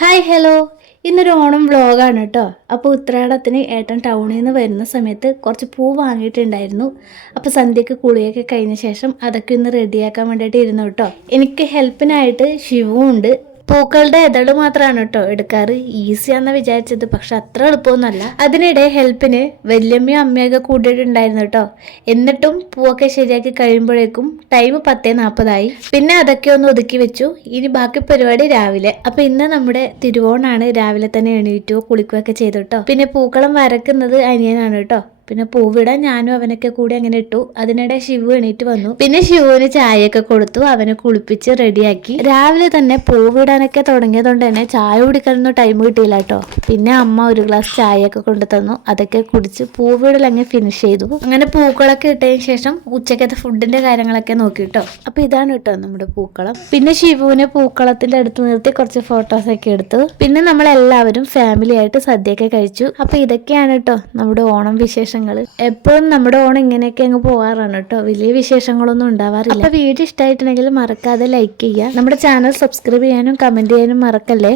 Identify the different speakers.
Speaker 1: Hi hello ഇന്നൊരു ഓണം വ്ളോഗാണ് കേട്ടോ അപ്പോൾ ഉത്രാടത്തിന് ഏട്ടൻ ടൗണിൽ നിന്ന് വരുന്ന സമയത്ത് കുറച്ച് പൂ വാങ്ങിയിട്ടുണ്ടായിരുന്നു. അപ്പോൾ സന്ധ്യക്ക് കുളിയൊക്കെ കഴിഞ്ഞ ശേഷം അതൊക്കെ ഒന്ന് റെഡിയാക്കാൻ വേണ്ടിയിട്ട് ഇരുന്നു കേട്ടോ എനിക്ക് ഹെൽപ്പിനായിട്ട് ശിവും ഉണ്ട് പൂക്കളുടെ ഇതൾ മാത്രമാണ് കേട്ടോ എടുക്കാറ്. ഈസിയാന്ന് വിചാരിച്ചത്. പക്ഷെ അത്ര എളുപ്പമൊന്നുമല്ല അതിനിടെ ഹെൽപ്പിന് വല്യമ്മയും അമ്മയൊക്കെ കൂട്ടിയിട്ടുണ്ടായിരുന്നു കേട്ടോ എന്നിട്ടും പൂവൊക്കെ ശരിയാക്കി കഴിയുമ്പോഴേക്കും ടൈം പത്തേ നാൽപ്പതായി. പിന്നെ അതൊക്കെ ഒന്ന് ഒതുക്കി വെച്ചു. ഇനി ബാക്കി പരിപാടി രാവിലെ. അപ്പൊ ഇന്ന് നമ്മുടെ തിരുവോണാണ്. രാവിലെ തന്നെ എണീറ്റു കുളിക്കുകയൊക്കെ ചെയ്തു കേട്ടോ പിന്നെ പൂക്കളം വരക്കുന്നത് അനിയനാണ് കേട്ടോ പിന്നെ പൂവിടാൻ ഞാനും അവനൊക്കെ കൂടി അങ്ങനെ ഇട്ടു. അതിനിടെ ശിവു എണീറ്റ് വന്നു. പിന്നെ ശിവുവിന് ചായയൊക്കെ കൊടുത്തു. അവനെ കുളിപ്പിച്ച് റെഡിയാക്കി. രാവിലെ തന്നെ പൂവിടാനൊക്കെ തുടങ്ങിയതുകൊണ്ട് തന്നെ ചായ കുടിക്കാനൊന്നും ടൈം കിട്ടിയില്ല കേട്ടോ. പിന്നെ അമ്മ ഒരു ഗ്ലാസ് ചായയൊക്കെ കൊണ്ടു തന്നു. അതൊക്കെ കുടിച്ച് പൂവിടൽ അങ്ങ് ഫിനിഷ് ചെയ്തു. അങ്ങനെ പൂക്കളൊക്കെ ഇട്ടതിന് ശേഷം ഉച്ചക്കത്തെ ഫുഡിന്റെ കാര്യങ്ങളൊക്കെ നോക്കി കേട്ടോ. അപ്പൊ ഇതാണ് കേട്ടോ നമ്മുടെ പൂക്കളം. പിന്നെ ശിവുവിനെ പൂക്കളത്തിന്റെ അടുത്ത് നിർത്തി കുറച്ച് ഫോട്ടോസ് ഒക്കെ എടുത്തു. പിന്നെ നമ്മൾ എല്ലാവരും ഫാമിലി ആയിട്ട് സദ്യയൊക്കെ കഴിച്ചു. അപ്പൊ ഇതൊക്കെയാണ് കേട്ടോ നമ്മുടെ ഓണം വിശേഷങ്ങൾ. എപ്പോഴും നമ്മുടെ ഓൺ ഇങ്ങനെയൊക്കെ അങ്ങ് പോകാറാണ് കേട്ടോ. വലിയ വിശേഷങ്ങളൊന്നും ഉണ്ടാവാറില്ല. വീഡിയോ ഇഷ്ടമായിട്ടുണ്ടെങ്കിൽ മറക്കാതെ ലൈക്ക് ചെയ്യുക. നമ്മുടെ ചാനൽ സബ്സ്ക്രൈബ് ചെയ്യാനും കമന്റ് ചെയ്യാനും മറക്കല്ലേ?